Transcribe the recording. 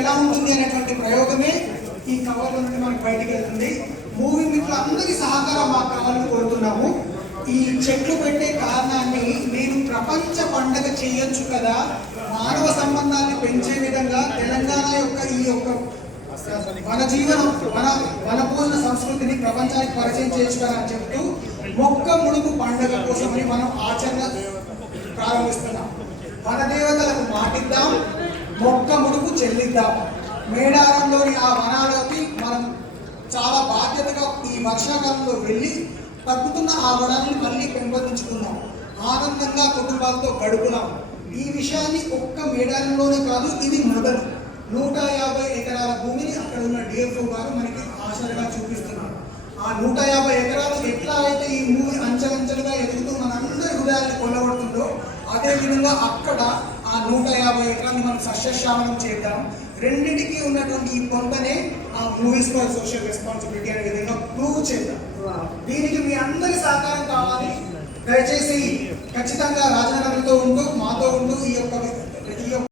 ఎలా ఉంటుంది అనేటువంటి ప్రయోగమే ఈ కవర్ల నుండి మనకు బయటకు వెళ్తుంది. మూవీ మిత్రులందరి సహకారం మాకు కావాలని కోరుతున్నాము. ఈ చెట్లు పెట్టే కారణాన్ని నేను ప్రపంచ పండగ చేయొచ్చు కదా. మానవ సంబంధాన్ని పెంచే విధంగా తెలంగాణ యొక్క ఈ యొక్క మన జీవనం మన మన పోసిన సంస్కృతిని ప్రపంచానికి పరిచయం చేయొచ్చు కదా అని చెప్తూ మొక్క ముడుపు పండగ కోసమని మనం ఆచరణ ప్రారంభిస్తున్నాం. మన దేవతలకు మాటిద్దాం. మొక్క ముడుపు చెల్లిద్దాం. మేడారంలోని ఆ వనాలకి మనం చాలా బాధ్యతగా ఈ వర్షాకాలంలో వెళ్ళి తగ్గుతున్న ఆ వనాన్ని మళ్ళీ పెంపొందించుకుందాం. ఆనందంగా కుటుంబాలతో గడుపుదాం. ఈ విషయాన్ని ఒక్క మేడారంలోనే కాదు ఇది మొదలు. నూట యాభై ఎకరాల భూమిని అక్కడ ఉన్న డిఎఫ్ఓ గారు మనకి ఆశలుగా చూపిస్తున్నారు. ఆ నూట యాభై ఎకరాలు ఎట్లా అయితే ఈ మూవీ అంచెలంచెలుగా ఎదుగుతూ మనందరి హృదయాన్ని కొల్లగొడుతుందో అదేవిధంగా అక్కడ ఆ నూట యాభై ఎకరాలు మనం సస్యశ్యామలం చేద్దాం. రెండింటికి ఉన్నటువంటి ఈ పొంతనే ఆ మూవీస్ ఫర్ సోషల్ రెస్పాన్సిబిలిటీ అనే విధంగా ప్రూవ్ చేద్దాం. దీనికి మీ అందరి సహకారం కావాలి. దయచేసి ఖచ్చితంగా రాజనగర్తో ఉంటూ మాతో